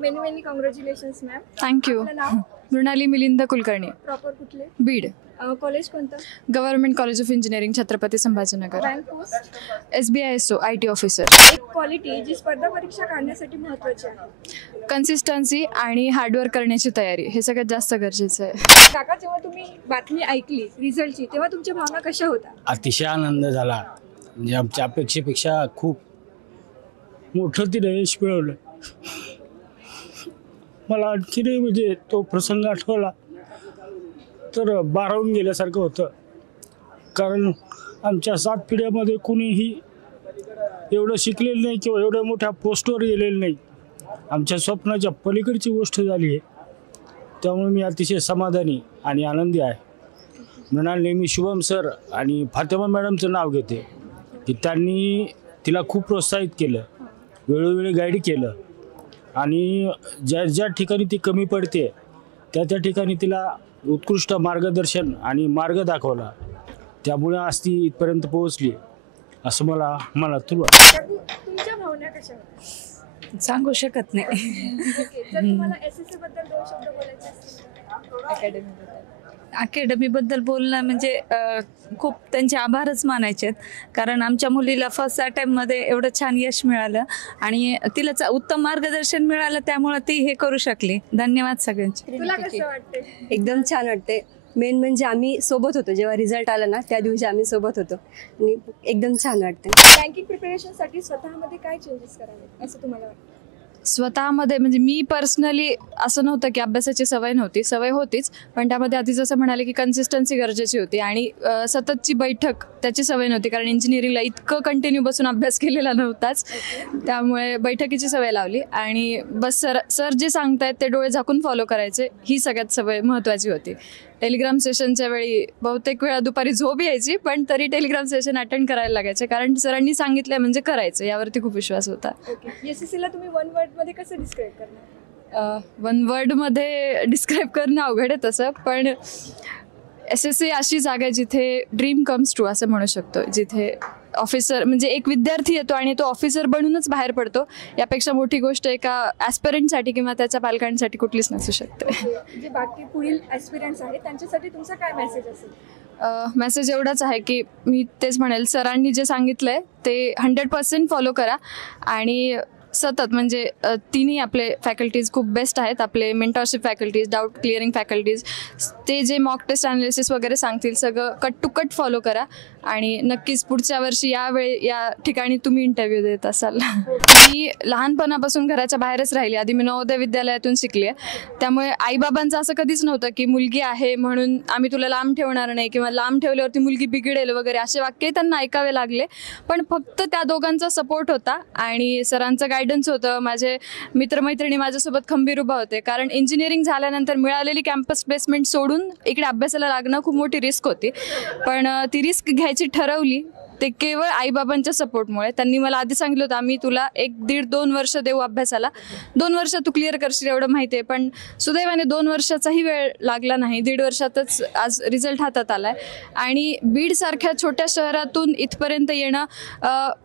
Many many congratulations ma'am. Thank you. आपलं नाव? Mrunali Milind Kulkarni. Proper कुठले? Beed. College कोणतं? Government college of engineering Chhatrapati Sambhajinagar. Bank post? SBISO IT officer. एक quality जी स्पर्धा परीक्षा काढण्यासाठी महत्त्वाची आहे. कन्सिस्टन्सी आणि हार्डवर्क करण्याची तयारी हे सगळ्यात जास्त गरजेचं आहे. काका, जेव्हा तुम्ही बातमी ऐकली रिझल्टची तेव्हा तुमच्या भावना कशा होत्या? अतिशय आनंद झाला. म्हणजे आमच्या अपेक्षेपेक्षा खूप मोठं तिने यश मिळवलं. मला आणखीनही म्हणजे तो प्रसंग आठवला तर भारावून गेल्यासारखं होतं. कारण आमच्या 7 पिढ्यामध्ये कुणीही एवढं शिकलेलं नाही किंवा एवढ्या मोठ्या पोस्टवर गेलेलं नाही. आमच्या स्वप्नाच्या पलीकडची गोष्ट झाली आहे. त्यामुळे मी अतिशय समाधानी आणि आनंदी आहे. मृणाल नेहमी शुभम सर आणि फातिमा मॅडमचं नाव घेते की त्यांनी तिला खूप प्रोत्साहित केलं, वेळोवेळी गाईड केलं आणि ज्या ज्या ठिकाणी ती कमी पडते त्या ठिकाणी तिला उत्कृष्ट मार्गदर्शन आणि मार्ग दाखवला. त्यामुळे आज ती इथपर्यंत पोहोचली असं मला मनातून वाटतं. तुमच्या भावना कशा होत्या? सांगू शकत नाही. जर तुम्हाला SSC बद्दल 2 शब्द बोलायचे असतील? अकॅडमीबद्दल बोलणं म्हणजे खूप त्यांचे आभारच मानायचे आहेत. कारण आमच्या मुलीला फर्स्ट अटेम्प्टमध्ये एवढं छान यश मिळालं आणि तिला उत्तम मार्गदर्शन मिळालं, त्यामुळे ती हे करू शकली. धन्यवाद सगळ्यांचे. तुला कसं वाटते? एकदम छान वाटते. मेन म्हणजे आम्ही सोबत होतो, जेव्हा रिझल्ट आला ना त्या दिवशी आम्ही सोबत होतो आणि एकदम छान वाटते. बँकिंग प्रिपरेशनसाठी स्वतःमध्ये काय चेंजेस करावे असं तुम्हाला वाटतं? स्वतःमध्ये म्हणजे मी पर्सनली असं नव्हतं की अभ्यासाची सवय नव्हती, सवय होतीच, पण त्यामध्ये आधी जसं म्हणाले की कन्सिस्टन्सी गरजेची होती आणि सततची बैठक त्याची सवय नव्हती. कारण इंजिनिअरिंगला इतकं कंटिन्यू बसून अभ्यास केलेला नव्हताच, त्यामुळे बैठकीची सवय लावली आणि बस सर जे सांगतायत ते डोळे झाकून फॉलो करायचे, ही सगळ्यात सवय महत्त्वाची होती. टेलिग्राम सेशनच्या वेळी बहुतेक वेळा दुपारी झोप यायची, पण तरी टेलिग्राम सेशन अटेंड करायला लागायचे, कारण सरांनी सांगितलं म्हणजे करायचं, यावरती खूप विश्वास होता. SSCला तुम्ही 1 वर्डमध्ये कसं डिस्क्राईब करणार? 1 वर्डमध्ये डिस्क्राईब करणं अवघड आहे तसं, पण SSC अशी जागा आहे जिथे ड्रीम कम्स ट्रू असं म्हणू शकतो. जिथे ऑफिसर म्हणजे एक विद्यार्थी येतो आणि तो ऑफिसर बनूनच बाहेर पडतो, यापेक्षा मोठी गोष्ट एका ॲस्पिरंटसाठी किंवा त्याच्या पालकांसाठी कुठलीच नसू शकते. जे बाकी पुढील ॲस्पिरंट्स आहेत त्यांच्यासाठी तुमचा काय मेसेज असेल? मेसेज एवढाच आहे की मी तेच म्हणेल, सरांनी जे सांगितलं आहे ते 100% फॉलो करा आणि सतत म्हणजे तिन्ही आपले फॅकल्टीज खूप बेस्ट आहेत. आपले mentorship faculties, doubt clearing faculties, ते जे मॉक टेस्ट ॲनालिसिस वगैरे सांगतील सगळं कट टू कट फॉलो करा आणि नक्कीच पुढच्या वर्षी या ठिकाणी तुम्ही इंटरव्ह्यू देत असाल. मी लहानपणापासून घराच्या बाहेरच राहिली. आधी मी नवोदय विद्यालयातून शिकली आहे, त्यामुळे आईबाबांचं असं कधीच नव्हतं की मुलगी आहे म्हणून आम्ही तुला लांब ठेवणार नाही किंवा लांब ठेवल्यावरती मुलगी बिघडेल वगैरे असे वाक्य त्यांना ऐकावे लागले. पण फक्त त्या दोघांचा सपोर्ट होता आणि सरांचं गायडन्स होतं. माझे मित्रमैत्रिणी माझ्यासोबत खंबीर उभा होते, कारण इंजिनिअरिंग झाल्यानंतर मिळालेली कॅम्पस प्लेसमेंट सोडून इकडे अभ्यासाला लागणं खूप मोठी रिस्क होती. पण ती रिस्क घ्यायची ठरवली ते केवळ आईबाबांच्या सपोर्टमुळे. त्यांनी मला आधी सांगितलं होतं आम्ही तुला 1-1.5-2 वर्ष देऊ अभ्यासाला, 2 वर्ष तू क्लिअर करशील एवढं माहिती आहे. पण सुदैवाने 2 वर्षाचाही वेळ लागला नाही, 1.5 वर्षातच आज रिझल्ट हातात आला आहे. आणि बीडसारख्या छोट्या शहरातून इथपर्यंत येणं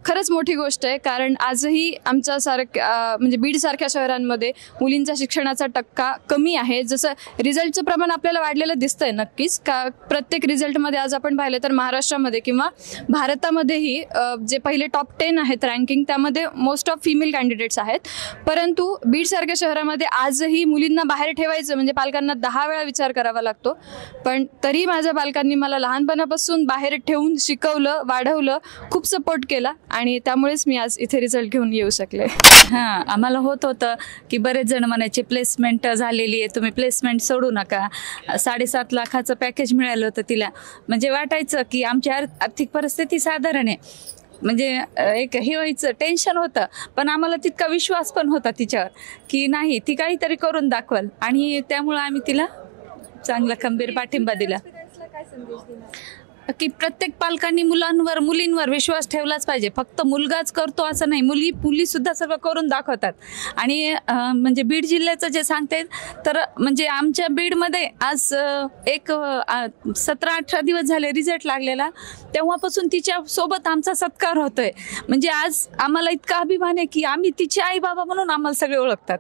खरंच मोठी गोष्ट आहे, कारण आजही म्हणजे बीडसारख्या शहरांमध्ये मुलींचा शिक्षणाचा टक्का कमी आहे. जसं रिझल्टचं प्रमाण आपल्याला वाढलेलं दिसतंय नक्कीच, का प्रत्येक रिझल्टमध्ये आज आपण पाहिलं तर महाराष्ट्रामध्ये किंवा भारतामध्येही जे पहिले टॉप 10 आहेत रँकिंग, त्यामध्ये मोस्ट ऑफ फिमेल कॅन्डिडेट्स आहेत. परंतु बीडसारख्या शहरामध्ये आजही मुलींना बाहेर ठेवायचं म्हणजे पालकांना 10 वेळा विचार करावा लागतो. पण तरी माझ्या पालकांनी मला लहानपणापासून बाहेर ठेवून शिकवलं, वाढवलं, खूप सपोर्ट केला आणि त्यामुळेच मी आज इथे रिझल्ट घेऊन येऊ शकले. हां, आम्हाला होतं की बरेच जण म्हणायचे प्लेसमेंट झालेली आहे, तुम्ही प्लेसमेंट सोडू नका. 7.5 लाखाचं पॅकेज मिळालं होतं तिला. म्हणजे वाटायचं की आमची आर्थिक परिस्थिती साधारण आहे, म्हणजे एक हे व्हायचं, टेन्शन होतं. पण आम्हाला तितका विश्वास पण होता तिच्यावर की नाही, ती काहीतरी करून दाखवल आणि त्यामुळं आम्ही तिला चांगला खंबीर पाठिंबा दिला. काय संदेश देणार? की प्रत्येक पालकांनी मुलांवर मुलींवर विश्वास ठेवलाच पाहिजे. फक्त मुलगाच करतो असं नाही, मुलीसुद्धा सर्व करून दाखवतात. आणि म्हणजे बीड जिल्ह्याचं जे सांगते तर म्हणजे आमच्या बीडमध्ये आज एक 17-18 दिवस झाले रिझल्ट लागलेला, तेव्हापासून तिच्या सोबत आमचा सत्कार होतोय. म्हणजे आज आम्हाला इतका अभिमान आहे की आम्ही तिचे आई बाबा म्हणून आम्हाला सगळे ओळखतात.